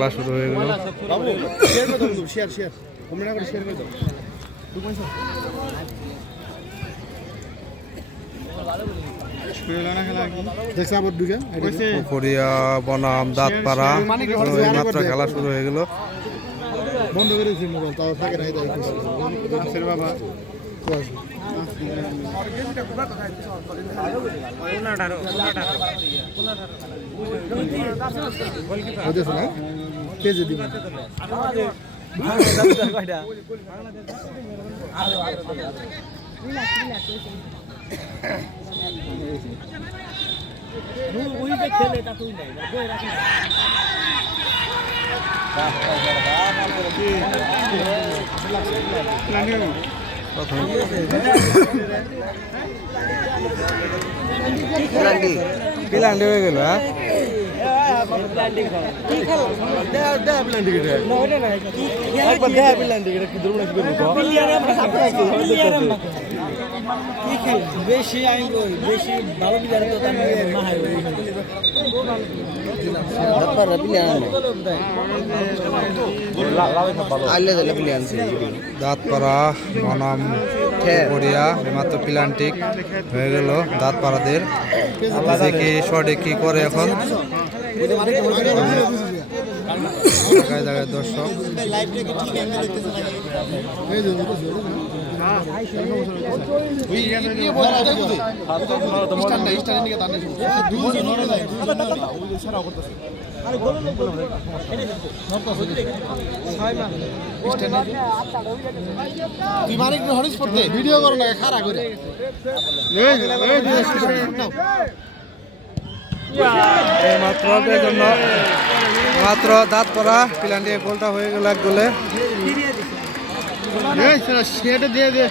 খেলা শুরু হয়ে গেল। পুকুরিয়া বনাম দাঁতপাড়া মাত্র খেলা শুরু হয়ে গেল। বন্ধ করেছি মোবাইল, তাও থাকে না। বাবা কেজি দিব পিলান্ডি হয়ে গেল। বেশি বেশি ভালো দাঁতপাড়া বনাম পুকুরিয়া মাত্র পিলান্টিক হয়ে গেল দাঁতপাড়াদের। দেখি শর্টে কি করে এখন জায়গায় দর্শক। ভিডিও করো না খারা করে মাত্র দাঁতপাড়া পিলান্টি গোলটা হয়ে গেল এক গোলে। সেটা দিয়ে দে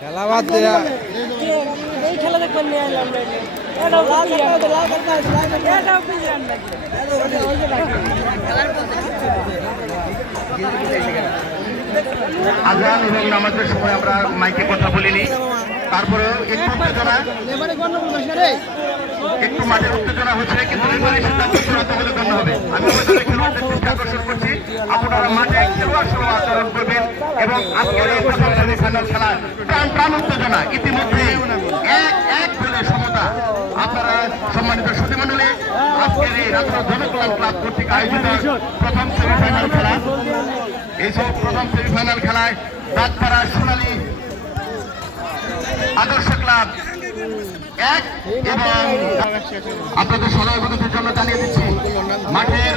খেলা বাদ দেয়া খেলা দেখবেন আজান এবং নামাজের সময় আমরা মাইকে কথা বলিনি, তারপরে একটু উত্তেজনা, একটু মাঝের উত্তেজনা হচ্ছে, কিন্তু সিদ্ধান্ত চূড়ান্ত বলে গণ্য হবে। আমি খেলোয়াড়দের দৃষ্টি আকর্ষণ করছি, আপনারা মাঠে খেলোয়াড় সহ আচরণ করবেন এবং আজকের এই প্রথম সেমিফাইনাল খেলার প্রাণ উত্তেজনা ইতিমধ্যে এক গোলে সমতা। আপনারা সম্মানিত সুধীমণ্ডলী, আজকের এই রাজশাহী জনকল্যাণ ক্লাব কর্তৃক আয়োজিত প্রথম সেমিফাইনাল খেলা, এইসব প্রথম সেমিফাইনাল খেলায় দাঁতপাড়া সোনালী আদর্শ ক্লাব এক এবং আপনাদের সদস্যদের জন্য জানিয়ে দিচ্ছি, মাঠের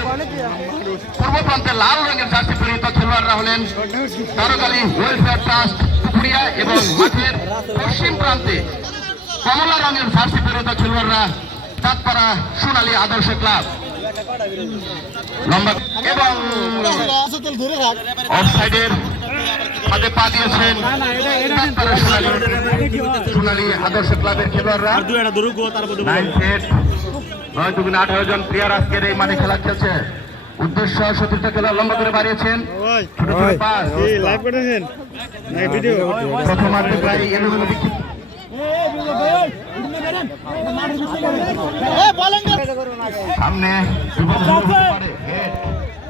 পূর্ব প্রান্তে লাল রঙের জার্সি পরিহিত খেলোয়াড়রা হলেন তারকালী ওয়েলফেয়ার ট্রাস্ট পুকুরিয়া এবং মাঠের পশ্চিম প্রান্তে কমলা রঙের জার্সি পরিহিত খেলোয়াড়রা দাঁতপাড়া সোনালী আদর্শ ক্লাব। লম্বা এবং অফসাইডের হাতে পা দিয়েছেন সোনালী আদর্শ ক্লাবের খেলোয়াড়রা। 18 জন প্লেয়ার আজকের এই মাঠে খেলা খেলছে। উদ্দেশ্য সতীর্থ খেলোয়াড় লম্বা করে বাড়িয়েছেন, প্রথমার্ধে প্রায় এলোমেলো বিক্ষিপ্ত সামনে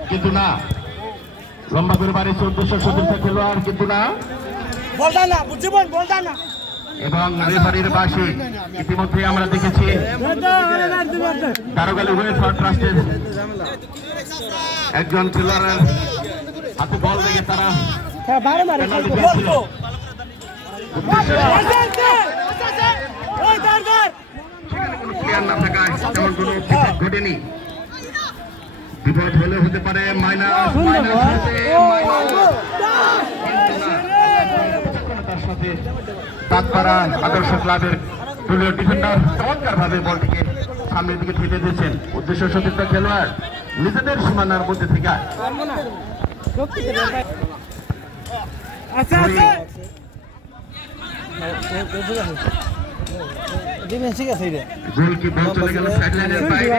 কিন্তু না, লম্বা করে বাড়িয়েছে উদ্দেশ্য সতীর্থ খেলোয়াড়, কিন্তু না এবং রেফারির বাঁশি ইতিমধ্যে আমরা দেখেছি তারকালী ওয়েলফেয়ার ট্রাস্টের একজন খেলোয়াড়ের বারে মারে পেনাল্টি ছিল। সেখানে কোনো প্লেয়ার না থাকায় তেমন কোনো বিপদ ঘটেনি। বিপদ হলে হতে পারে মাইনাস তার সাথে তাৎপাড়া আদর্শ ক্লাবের দলীয় ডিফেন্ডার চমৎকার ভাবে বলটিকে সামনের দিকে ঠেলে দিয়েছেন। উদ্দেশ্য সতীর্থ খেলোয়াড় নিজেদের সীমানার মধ্যে থেকে ঠিক আছে গোলকিপার চলে গেল সাইড লাইনের বাইরে।